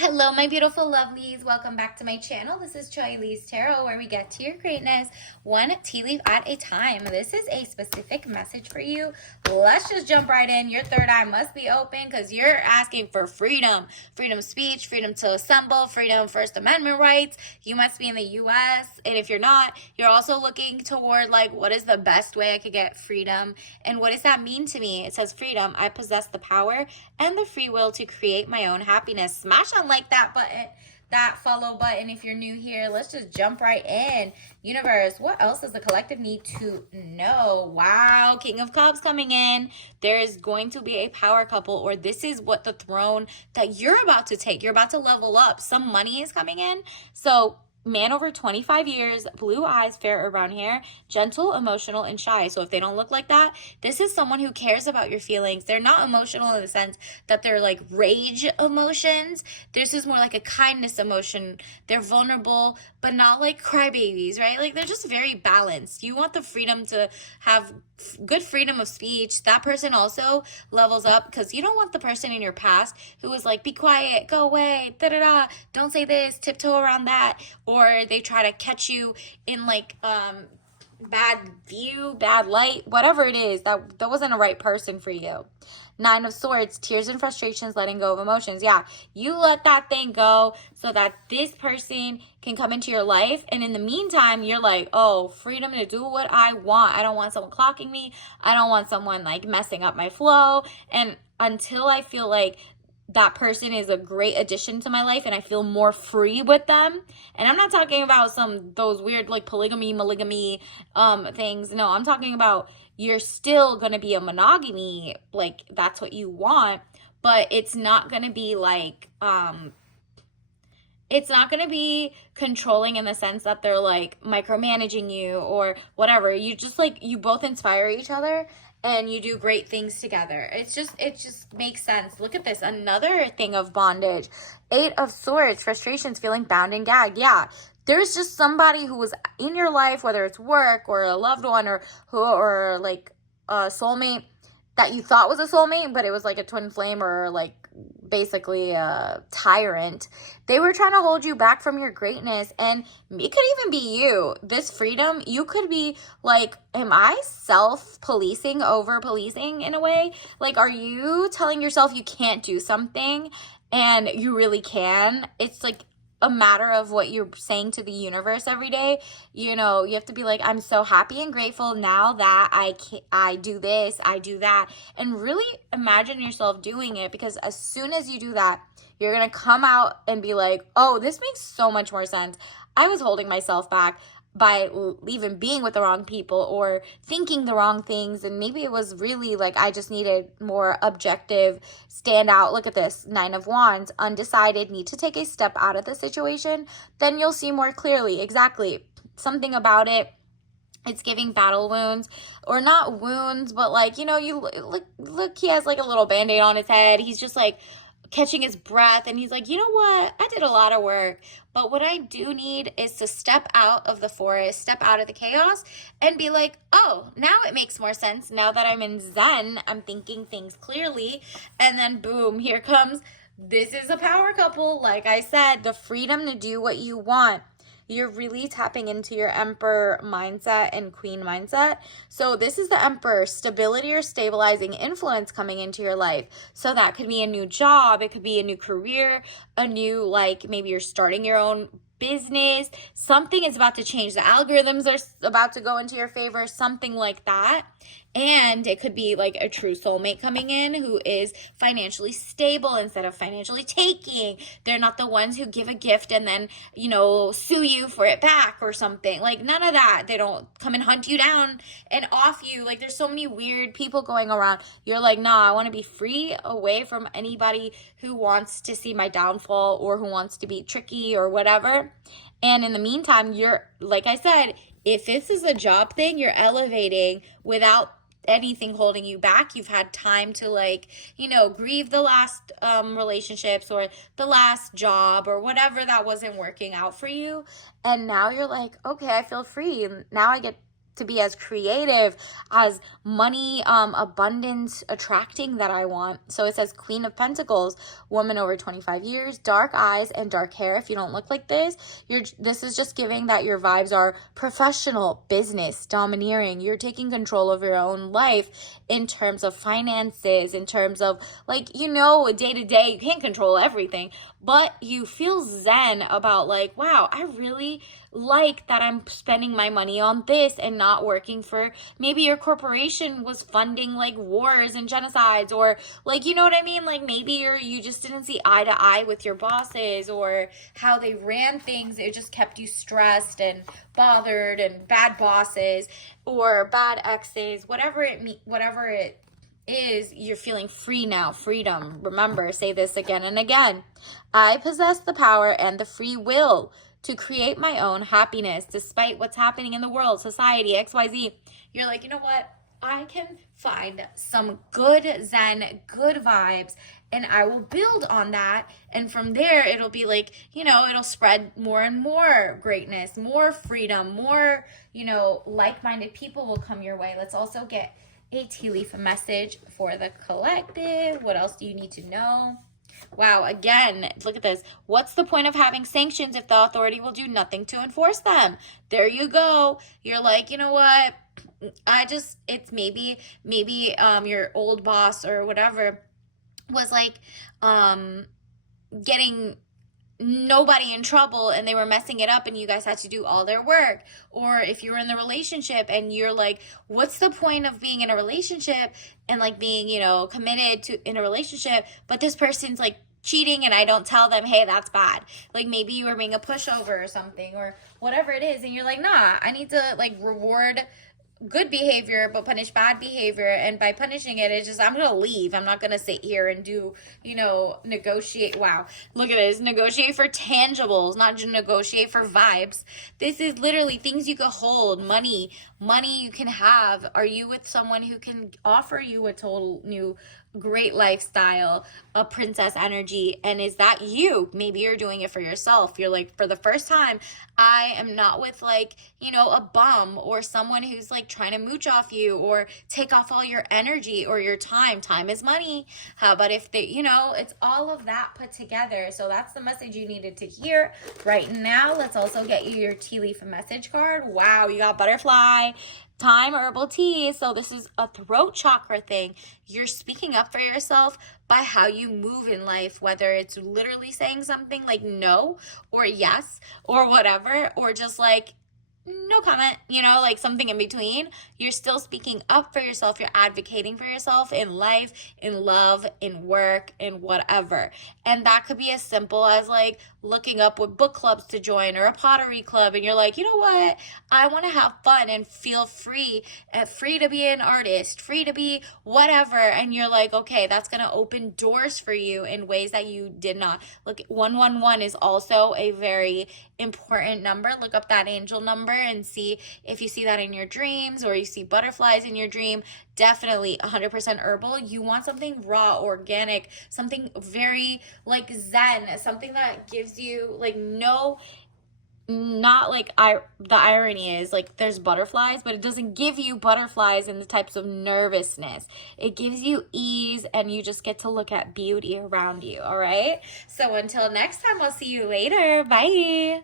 Hello, my beautiful lovelies. Welcome back to my channel. This is Choy Lee's Tarot, where we get to your greatness one tea leaf at a time. This is a specific message for you. Let's just jump right in. Your third eye must be open because you're asking for freedom. Freedom of speech, freedom to assemble, freedom First Amendment rights. You must be in the U.S. And if you're not, you're also looking toward like, what is the best way I could get freedom? And what does that mean to me? It says freedom. I possess the power and the free will to create my own happiness. Smash on like that button, that follow button if you're new here. Let's just jump right in. Universe, what else does the collective need to know? Wow, King of Cups coming in. There is going to be a power couple, or this is what the throne that you're about to take. You're about to level up. Some money is coming in. So man over 25 years, blue eyes, fair or brown hair, gentle, emotional, and shy. So if they don't look like that, this is someone who cares about your feelings. They're not emotional in the sense that they're like rage emotions. This is more like a kindness emotion. They're vulnerable, but not like crybabies, right? Like they're just very balanced. You want the freedom to have good freedom of speech. That person also levels up because you don't want the person in your past who was like, be quiet, go away, da-da-da, don't say this, tiptoe around that, or they try to catch you in like bad view, bad light, whatever it is, that wasn't a right person for you. Nine of Swords, tears and frustrations, letting go of emotions. Yeah, you let that thing go so that this person can come into your life. And in the meantime, you're like, oh, freedom to do what I want. I don't want someone clocking me. I don't want someone like messing up my flow. And until I feel like that person is a great addition to my life and I feel more free with them. And I'm not talking about those weird like polygamy, things. No, I'm talking about you're still going to be a monogamy, like that's what you want, but it's not going to be like it's not going to be controlling in the sense that they're like micromanaging you or whatever. You just like, you both inspire each other and you do great things together. It just makes sense. Look at this. Another thing of bondage. Eight of Swords, frustrations, feeling bound and gagged. Yeah. There's just somebody who was in your life, whether it's work or a loved one or like a soulmate that you thought was a soulmate, but it was like a twin flame or like basically a tyrant. They were trying to hold you back from your greatness, and it could even be you. This freedom, you could be like, am I self-policing, over-policing in a way? Like, are you telling yourself you can't do something and you really can? It's like a matter of what you're saying to the universe every day. You know, you have to be like, I'm so happy and grateful now that I do this, I do that, and really imagine yourself doing it, because as soon as you do that, you're gonna come out and be like, oh, this makes so much more sense. I was holding myself back by even being with the wrong people or thinking the wrong things, and maybe it was really like I just needed more objective stand out. Look at this, Nine of Wands, undecided, need to take a step out of the situation. Then you'll see more clearly. Exactly, something about it, it's giving battle wounds, or not wounds, but like, you know, you look, he has like a little band-aid on his head. He's just like catching his breath, and he's like, you know what, I did a lot of work, but what I do need is to step out of the forest, step out of the chaos, and be like, oh, now it makes more sense. Now that I'm in Zen, I'm thinking things clearly. And then boom, here comes, this is a power couple. Like I said, the freedom to do what you want. You're really tapping into your Emperor mindset and Queen mindset. So this is the Emperor, stability or stabilizing influence coming into your life. So that could be a new job, it could be a new career, a new, like, maybe you're starting your own business, something is about to change, the algorithms are about to go into your favor, something like that. And it could be like a true soulmate coming in who is financially stable instead of financially taking. They're not the ones who give a gift and then, you know, sue you for it back or something. Like, none of that. They don't come and hunt you down and off you. Like, there's so many weird people going around. You're like, nah, I want to be free, away from anybody who wants to see my downfall or who wants to be tricky or whatever. And in the meantime, you're, like I said, if this is a job thing, you're elevating without anything holding you back. You've had time to, like, you know, grieve the last relationships or the last job or whatever that wasn't working out for you. And now you're like, okay, I feel free. Now I get to be as creative, as money, abundance attracting that I want. So it says Queen of Pentacles, woman over 25 years, dark eyes and dark hair. If you don't look like this, this is just giving that your vibes are professional, business, domineering. You're taking control of your own life in terms of finances, in terms of like, day to day, you can't control everything, but you feel zen about like, wow, I really like that I'm spending my money on this and not working for, maybe your corporation was funding like wars and genocides, or like, you know what I mean? Like maybe you just didn't see eye to eye with your bosses or how they ran things. It just kept you stressed and bothered, and bad bosses or bad exes, whatever it is, you're feeling free now. Freedom. Remember, say this again and again. I possess the power and the free will to create my own happiness despite what's happening in the world, society, XYZ. You're like, you know what? I can find some good zen, good vibes, and I will build on that. And from there, it'll be like, it'll spread more and more greatness, more freedom, more, like-minded people will come your way. Let's also get a tea leaf message for the collective. What else do you need to know? Wow, again, look at this. What's the point of having sanctions if the authority will do nothing to enforce them? There you go. You're like, you know what? It's maybe your old boss or whatever was like getting nobody in trouble and they were messing it up and you guys had to do all their work. Or if you were in the relationship and you're like, what's the point of being in a relationship and like being, committed to in a relationship, but this person's like cheating and I don't tell them, hey, that's bad. Like maybe you were being a pushover or something or whatever it is, and you're like, nah, I need to like reward good behavior but punish bad behavior, and by punishing it, it's just I'm gonna leave. I'm not gonna sit here and do negotiate. Wow, look at this, negotiate for tangibles, not just negotiate for vibes. This is literally things you could hold. Money you can have. Are you with someone who can offer you a total new great lifestyle, a princess energy? And is that you? Maybe you're doing it for yourself. You're like, for the first time, I am not with like, a bum or someone who's like trying to mooch off you or take off all your energy or your time. Time is money. How about if they, it's all of that put together. So that's the message you needed to hear right now. Let's also get you your tea leaf message card. Wow, you got butterfly, time, herbal tea. So this is a throat chakra thing. You're speaking up for yourself by how you move in life, whether it's literally saying something like no or yes or whatever, or just like no comment, like something in between. You're still speaking up for yourself. You're advocating for yourself in life, in love, in work, in whatever. And that could be as simple as like looking up what book clubs to join or a pottery club. And you're like, you know what? I want to have fun and feel free to be an artist, free to be whatever. And you're like, okay, that's going to open doors for you in ways that you did not. Look, 111 is also a very important number. Look up that angel number and see if you see that in your dreams or you see butterflies in your dream. Definitely 100% herbal. You want something raw, organic, something very like zen, something that gives you like not like the irony is like there's butterflies, but it doesn't give you butterflies in the types of nervousness. It gives you ease and you just get to look at beauty around you. All right. So until next time, I'll see you later. Bye.